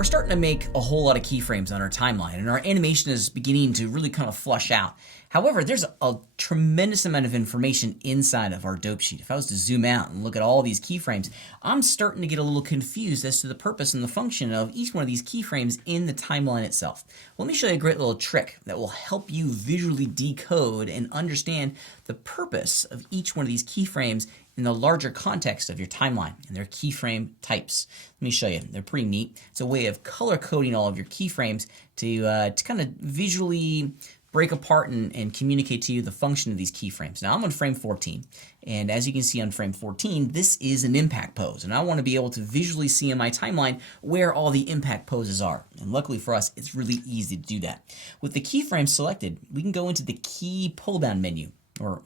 We're starting to make a whole lot of keyframes on our timeline, and our animation is beginning to really kind of flush out. However, there's a tremendous amount of information inside of our dope sheet. If I was to zoom out and look at all these keyframes, I'm starting to get a little confused as to the purpose and the function of each one of these keyframes in the timeline itself. Let me show you a great little trick that will help you visually decode and understand the purpose of each one of these keyframes in the larger context of your timeline, and they're keyframe types. Let me show you. They're pretty neat. It's a way of color coding all of your keyframes to kind of visually break apart and communicate to you the function of these keyframes. Now I'm on frame 14, and as you can see on frame 14, this is an impact pose, and I want to be able to visually see in my timeline where all the impact poses are. And luckily for us, it's really easy to do that. With the keyframe selected, we can go into the key pull-down menu. Or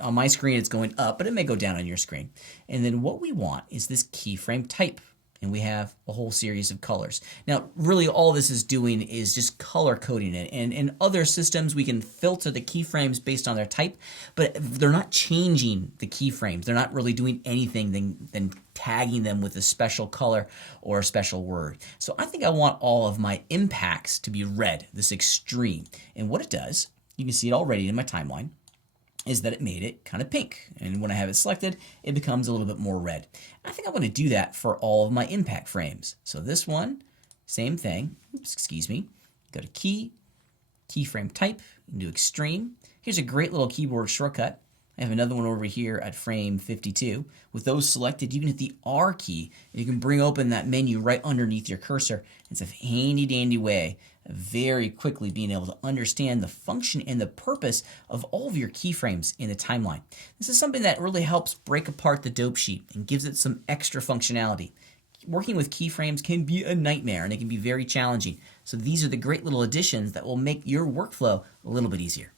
on my screen it's going up, but it may go down on your screen. And then what we want is this keyframe type. And we have a whole series of colors. Now, really all this is doing is just color coding it. And in other systems, we can filter the keyframes based on their type, but they're not changing the keyframes. They're not really doing anything than tagging them with a special color or a special word. So I think I want all of my impacts to be red, this extreme. And what it does, you can see it already in my timeline, is that it made it kind of pink. And when I have it selected, it becomes a little bit more red. I think I want to do that for all of my impact frames. So this one, same thing. Oops, excuse me. Go to key, keyframe type, and do extreme. Here's a great little keyboard shortcut. I have another one over here at frame 52. With those selected, you can hit the R key, and you can bring open that menu right underneath your cursor. It's a handy dandy way of very quickly being able to understand the function and the purpose of all of your keyframes in the timeline. This is something that really helps break apart the dope sheet and gives it some extra functionality. Working with keyframes can be a nightmare, and it can be very challenging. So these are the great little additions that will make your workflow a little bit easier.